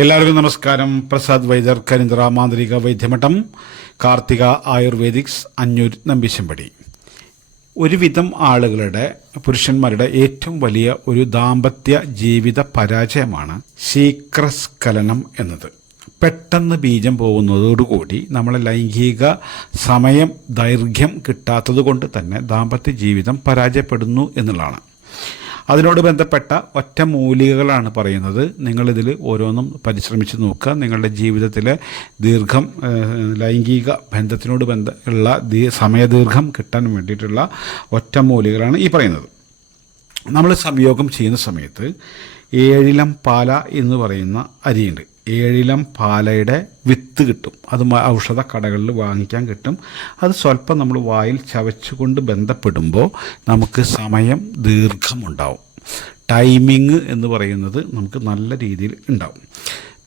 എല്ലാവർക്കും നമസ്കാരം. പ്രസാദ് വൈദ്യർ കരിന്ദ്ര മാന്ത്രിക വൈദ്യമഠം കാർത്തിക ആയുർവേദിക്സ് അഞ്ഞൂർ നമ്പിശമ്പടി ഒരുവിധം ആളുകളുടെ പുരുഷന്മാരുടെ ഏറ്റവും വലിയ ഒരു ദാമ്പത്യ ജീവിത പരാജയമാണ് ശീക്രസ്ഖലനം എന്നത്. പെട്ടെന്ന് ബീജം പോകുന്നതോടുകൂടി നമ്മളെ ലൈംഗിക സമയം ദൈർഘ്യം കിട്ടാത്തത് കൊണ്ട് തന്നെ ദാമ്പത്യ ജീവിതം പരാജയപ്പെടുന്നു എന്നുള്ളതാണ്. അതിനോട് ബന്ധപ്പെട്ട ഒറ്റ മൂലികകളാണ് പറയുന്നത്. നിങ്ങളിതിൽ ഓരോന്നും പരിശ്രമിച്ച് നോക്കുക. നിങ്ങളുടെ ജീവിതത്തിലെ ദീർഘം ലൈംഗിക ബന്ധത്തിനോട് ബന്ധ ഉള്ള സമയദീർഘം കിട്ടാൻ വേണ്ടിയിട്ടുള്ള ഒറ്റ മൂലികകളാണ് ഈ പറയുന്നത്. നമ്മൾ സംയോഗം ചെയ്യുന്ന സമയത്ത് ഏഴിലം പാല എന്ന് പറയുന്ന അരിയുണ്ട്. ഏഴിലം പാലയുടെ വിത്ത് കിട്ടും. അത് ഔഷധ കടകളിൽ വാങ്ങിക്കാൻ കിട്ടും. അത് സ്വല്പം നമ്മൾ വായിൽ ചവച്ചുകൊണ്ട് ബന്ധപ്പെടുമ്പോൾ നമുക്ക് സമയം ദീർഘമുണ്ടാവും. ടൈമിങ് എന്ന് പറയുന്നത് നമുക്ക് നല്ല രീതിയിൽ ഉണ്ടാവും.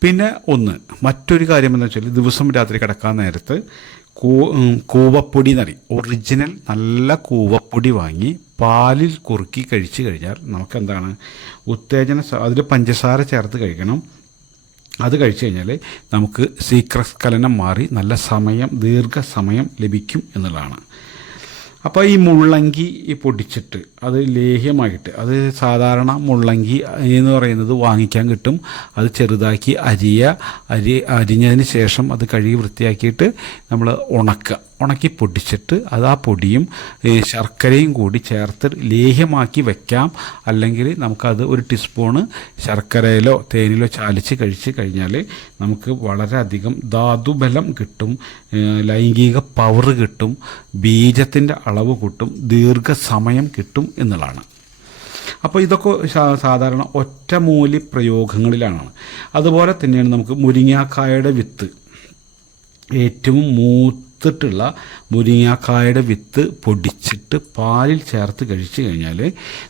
പിന്നെ ഒന്ന് മറ്റൊരു കാര്യം എന്ന് വെച്ചാൽ ദിവസം രാത്രി കിടക്കാൻ നേരത്ത് കൂ കൂവപ്പൊടി എന്നറിയും ഒറിജിനൽ നല്ല കൂവപ്പൊടി വാങ്ങി പാലിൽ കുറുക്കി കഴിച്ചു കഴിഞ്ഞാൽ നമുക്ക് എന്താണ് ഉത്തേജന അതിൽ പഞ്ചസാര ചേർത്ത് കഴിക്കണം. അത് കഴിച്ചു കഴിഞ്ഞാൽ നമുക്ക് സീക്രസ്ഖലനം മാറി നല്ല സമയം ദീർഘസമയം ലഭിക്കും എന്നുള്ളതാണ്. അപ്പോൾ ഈ മുള്ളങ്കി പൊടിച്ചിട്ട് അത് ലേഹ്യമായിട്ട് അത് സാധാരണ മുള്ളങ്കി എന്ന് പറയുന്നത് വാങ്ങിക്കാൻ കിട്ടും. അത് ചെറുതാക്കി അരിയ അരി അരിഞ്ഞതിന് ശേഷം അത് കഴുകി വൃത്തിയാക്കിയിട്ട് നമ്മൾ ഉണക്കുക. ഉണക്കി പൊടിച്ചിട്ട് അത് ആ പൊടിയും ശർക്കരയും കൂടി ചേർത്ത് ലേഹ്യമാക്കി വെക്കാം. അല്ലെങ്കിൽ നമുക്കത് ഒരു ടീസ്പൂണ് ശർക്കരയിലോ തേനിലോ ചാലിച്ച് കഴിച്ച് കഴിഞ്ഞാൽ നമുക്ക് വളരെയധികം ധാതുബലം കിട്ടും ലൈംഗിക പവർ കിട്ടും ബീജത്തിന്റെ അളവ് കിട്ടും ദീർഘസമയം കിട്ടും എന്നുള്ളതാണ്. അപ്പോൾ ഇതൊക്കെ സാധാരണ ഒറ്റമൂലി പ്രയോഗങ്ങളിലാണ്. അതുപോലെ തന്നെയാണ് നമുക്ക് മുരിങ്ങാക്കായുടെ വിത്ത്. ഏറ്റവും മൂത്തിട്ടുള്ള മുരിങ്ങാക്കായുടെ വിത്ത് പൊടിച്ചിട്ട് പാലിൽ ചേർത്ത് കഴിച്ചു കഴിഞ്ഞാൽ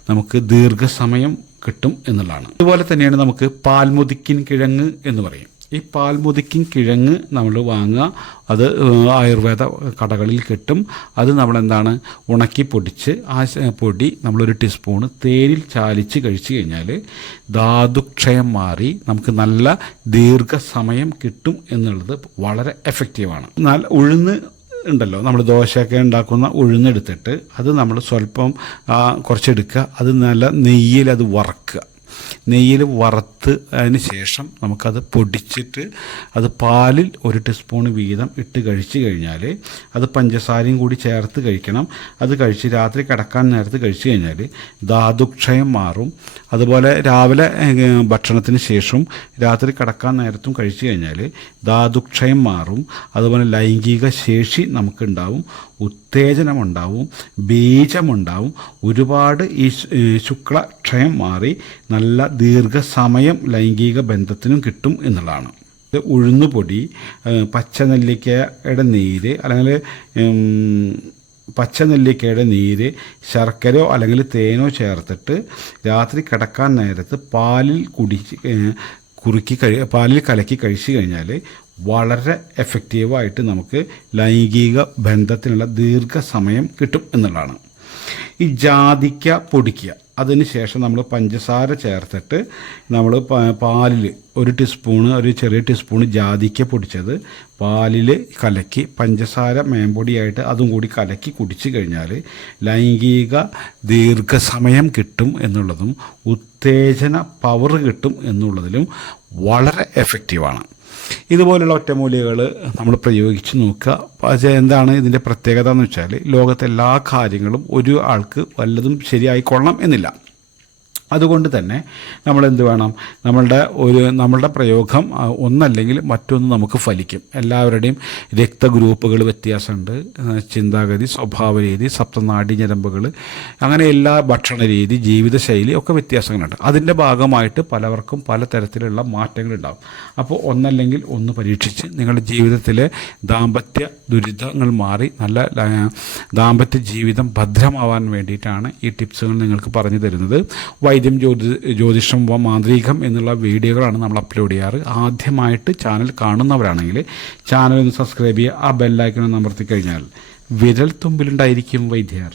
നമുക്ക് ദീർഘസമയം കിട്ടും എന്നുള്ളതാണ്. അതുപോലെ തന്നെയാണ് നമുക്ക് പാൽമുതിക്കിൻ കിഴങ്ങ് എന്ന് പറയും. ഈ പാൽമുതിക്കും കിഴങ്ങ് നമ്മൾ വാങ്ങുക. അത് ആയുർവേദ കടകളിൽ കിട്ടും. അത് നമ്മളെന്താണ് ഉണക്കി പൊടിച്ച് ആ പൊടി നമ്മളൊരു ടീസ്പൂണ് തേനിൽ ചാലിച്ച് കഴിച്ചു കഴിഞ്ഞാൽ ധാതുക്ഷയം മാറി നമുക്ക് നല്ല ദീർഘസമയം കിട്ടും എന്നുള്ളത് വളരെ എഫക്റ്റീവാണ്. എന്നാൽ ഉഴുന്ന് ഉണ്ടല്ലോ നമ്മൾ ദോശയൊക്കെ ഉണ്ടാക്കുന്ന ഉഴുന്നെടുത്തിട്ട് അത് നമ്മൾ സ്വല്പം കുറച്ചെടുക്കുക അത് നല്ല നെയ്യിൽ അത് വറക്കുക. നെയ്യിൽ വറുത്ത് അതിന് ശേഷം നമുക്കത് പൊടിച്ചിട്ട് അത് പാലിൽ ഒരു ടീസ്പൂൺ വീതം ഇട്ട് കഴിച്ചു കഴിഞ്ഞാൽ അത് പഞ്ചസാരയും കൂടി ചേർത്ത് കഴിക്കണം. അത് കഴിച്ച് രാത്രി കിടക്കാൻ നേരത്ത് കഴിച്ചു കഴിഞ്ഞാൽ ധാതുക്ഷയം മാറും. അതുപോലെ രാവിലെ ഭക്ഷണത്തിന് ശേഷവും രാത്രി കിടക്കാൻ നേരത്തും കഴിച്ചു കഴിഞ്ഞാൽ ധാതുക്ഷയം മാറും. അതുപോലെ ലൈംഗിക ശേഷി നമുക്കുണ്ടാവും. ഉത്തേജനമുണ്ടാവും ബീജമുണ്ടാവും ഒരുപാട് ഈ ശുക്ലക്ഷയം മാറി നല്ല ദീർഘസമയം ലൈംഗിക ബന്ധത്തിനും കിട്ടും എന്നുള്ളതാണ്. ഇത് ഉഴുന്നുപൊടി പച്ചനെല്ലിക്കയുടെ നീര് അല്ലെങ്കിൽ പച്ചനെല്ലിക്കയുടെ നീര് ശർക്കരയോ അല്ലെങ്കിൽ തേനോ ചേർത്തിട്ട് രാത്രി കിടക്കാൻ നേരത്ത് പാലിൽ കുടിച്ച് കുറുക്കി കഴി പാലിൽ കലക്കി കഴിച്ചു കഴിഞ്ഞാൽ വളരെ എഫക്റ്റീവായിട്ട് നമുക്ക് ലൈംഗിക ബന്ധത്തിനുള്ള ദീർഘസമയം കിട്ടും എന്നുള്ളതാണ്. ഈ ജാതിക്ക പൊടിക്കുക അതിനുശേഷം നമ്മൾ പഞ്ചസാര ചേർത്തിട്ട് നമ്മൾ പാലിൽ ഒരു ടീസ്പൂണ് ഒരു ചെറിയ ടീസ്പൂണ് ജാതിക്ക പൊടിച്ചത് പാലിൽ കലക്കി പഞ്ചസാര മേമ്പൊടിയായിട്ട് അതും കൂടി കലക്കി കുടിച്ചു കഴിഞ്ഞാൽ ലൈംഗിക ദീർഘസമയം കിട്ടും എന്നുള്ളതും ഉത്തേജന പവർ കിട്ടും എന്നുള്ളതിലും വളരെ എഫക്റ്റീവാണ് ഇതുപോലുള്ള ഒറ്റമൂലികൾ നമ്മൾ പ്രയോഗിച്ച് നോക്കുക. പക്ഷേ എന്താണ് ഇതിന്റെ പ്രത്യേകത എന്ന് വെച്ചാൽ ലോകത്തെ എല്ലാ കാര്യങ്ങളും ഒരു ആൾക്ക് വല്ലതും ശരിയായിക്കൊള്ളണം എന്നില്ല. അതുകൊണ്ട് തന്നെ നമ്മൾ എന്ത് വേണം? നമ്മളുടെ ഒരു നമ്മളുടെ പ്രയോഗം ഒന്നല്ലെങ്കിൽ മറ്റൊന്ന് നമുക്ക് ഫലിക്കും. എല്ലാവരുടെയും രക്തഗ്രൂപ്പുകൾ വ്യത്യാസമുണ്ട്. ചിന്താഗതി സ്വഭാവ രീതി സപ്തനാടി ഞരമ്പുകൾ അങ്ങനെ എല്ലാ ഭക്ഷണ രീതി ജീവിതശൈലി ഒക്കെ വ്യത്യാസങ്ങളുണ്ട്. അതിന്റെ ഭാഗമായിട്ട് പലവർക്കും പല തരത്തിലുള്ള മാറ്റങ്ങളുണ്ടാകും അപ്പോൾ ഒന്നല്ലെങ്കിൽ ഒന്ന് പരീക്ഷിച്ച് നിങ്ങളുടെ ജീവിതത്തിലെ ദാമ്പത്യ ദുരിതങ്ങൾ മാറി നല്ല ദാമ്പത്യ ജീവിതം ഭദ്രമാവാൻ വേണ്ടിയിട്ടാണ് ഈ ടിപ്സുകൾ നിങ്ങൾക്ക് പറഞ്ഞു തരുന്നത്. വൈദ്യം ജ്യോതി ജ്യോതിഷം വ മാന്ത്രികം എന്നുള്ള വീഡിയോകളാണ് നമ്മൾ അപ്ലോഡ് ചെയ്യാറ്. ആദ്യമായിട്ട് ചാനൽ കാണുന്നവരാണെങ്കിൽ ചാനൽ ഒന്ന് സബ്സ്ക്രൈബ് ചെയ്യുക ആ ബെല്ലൈക്കൺ അമർത്തി കഴിഞ്ഞാൽ വിരൽ തുമ്പിലുണ്ടായിരിക്കും വൈദ്യർ.